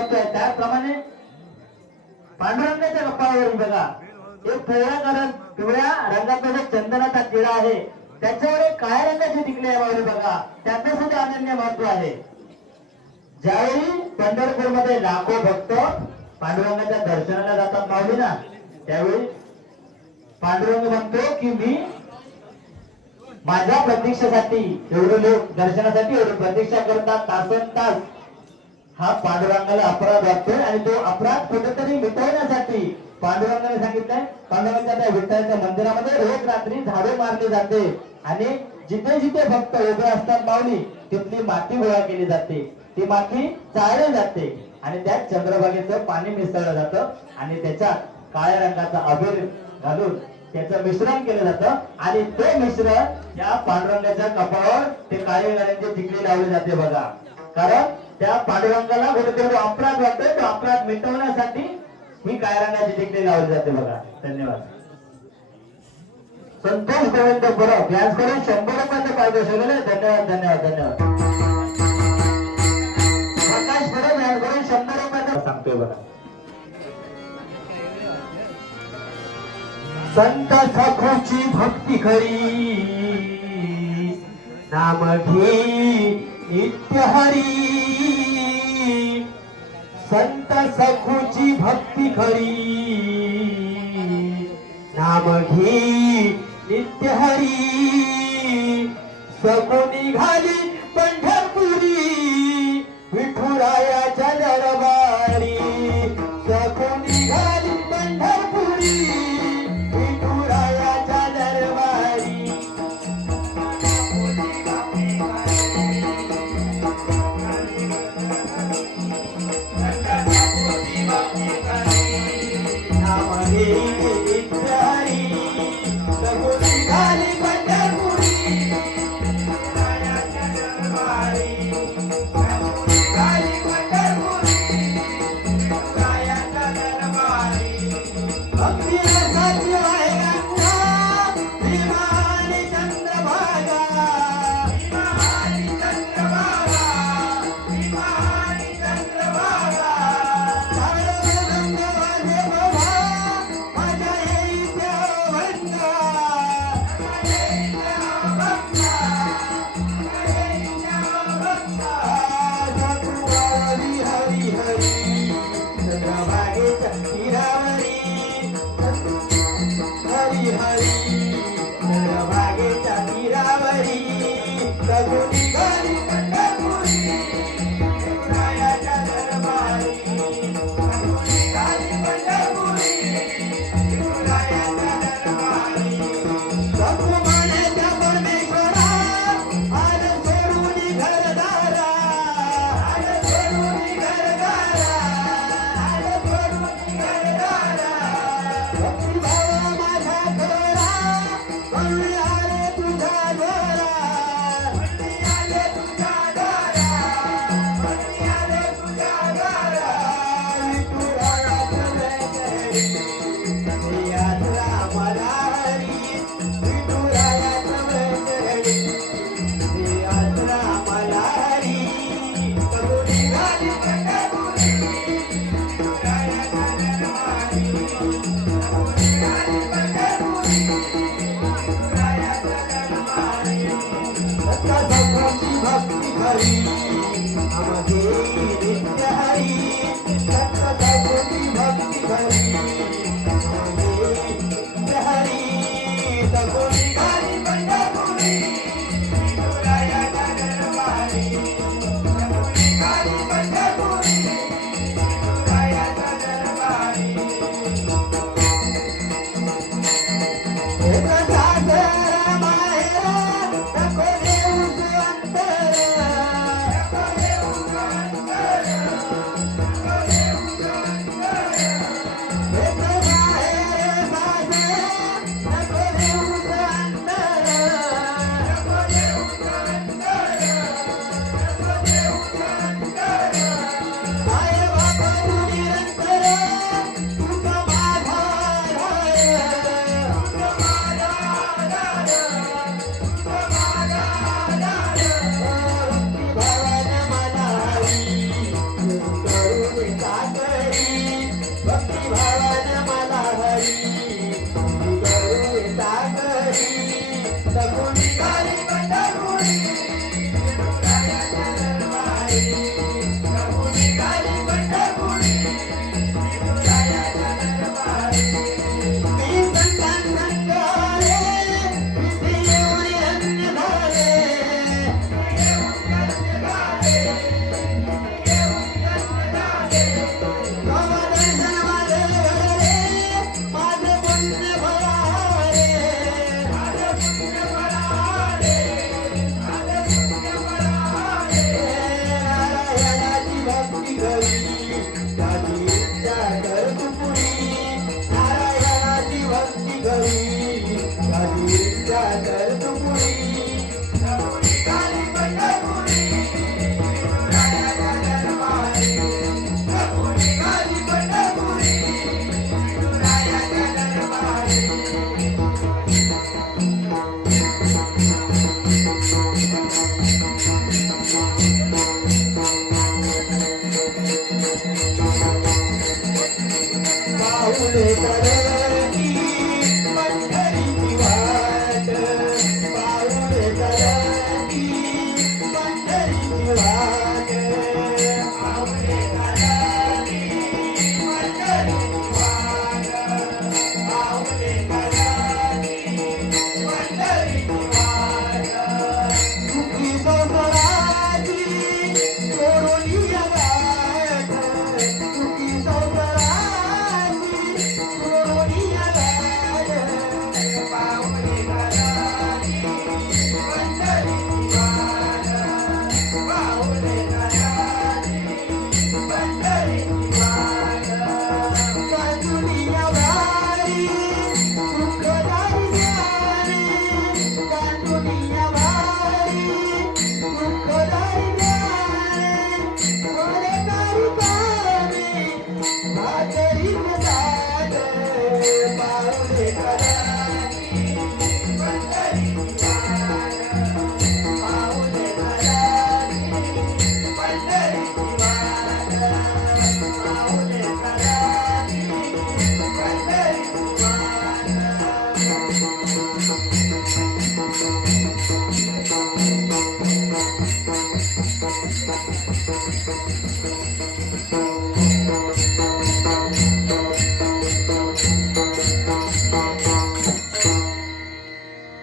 महत्त्व आहे. त्याप्रमाणे पांडुरंगाच्या कपाळावरून बघा. एक पिवळ्या कलर पिवळ्या रंगाचा जो चंदनाचा किडा आहे त्याच्यावर एक काळ्या रंगाची टिकली आहे माऊली बघा. त्याचं सुद्धा अनन्य महत्त्व आहे. ज्यावेळी पंढरपूरमध्ये लाखो भक्त पांडुरंगाच्या दर्शनाला जातात माऊली ना त्यावेळी पांडुरंग म्हणतो की मी माझ्या प्रतीक्षेसाठी एवढे लोक दर्शनासाठी एवढी प्रतीक्षा करतात तासन तास. हा पांडुरंगाला अपराध वाटतोय आणि तो अपराध कुठेतरी मिटवण्यासाठी पांडुरंगाने सांगितलंय. पांडुरंगाच्या त्या विठ्ठलाच्या मंदिरामध्ये रोज रात्री झाडे मारली जाते आणि जिथे जिथे भक्त उभे असतात माऊली तिथली माती गोळा केली जाते. ती माती चाळली जाते आणि त्यात चंद्रभागेचं पाणी मिसळलं जातं आणि त्याच्यात काळ्या रंगाचा अबीर घालून त्याचं मिश्रण केलं जातं आणि ते मिश्रण या पांडुरंगाच्या कपाळावर ते काळे रंगाचे तिकडे लावले जाते बघा. कारण त्या पांडुरंगाला कुठेतरी अपराध वाटतोय तो अपराध मिटवण्यासाठी ही काळ्या टिकली लावली जाते बघा. धन्यवाद. संतोष गोविंद परब याचकडून शंभर रुपयाचं पाहिजे दिले. धन्यवाद धन्यवाद धन्यवाद. प्रकाश परब याचकडून शंभर रुपयाचं सांगतोय बघा. संत सखूची भक्ती खरी. नाम घे नित्य हरी. हरी। नाम घे नित्य हरी। Amarillo, amarillo.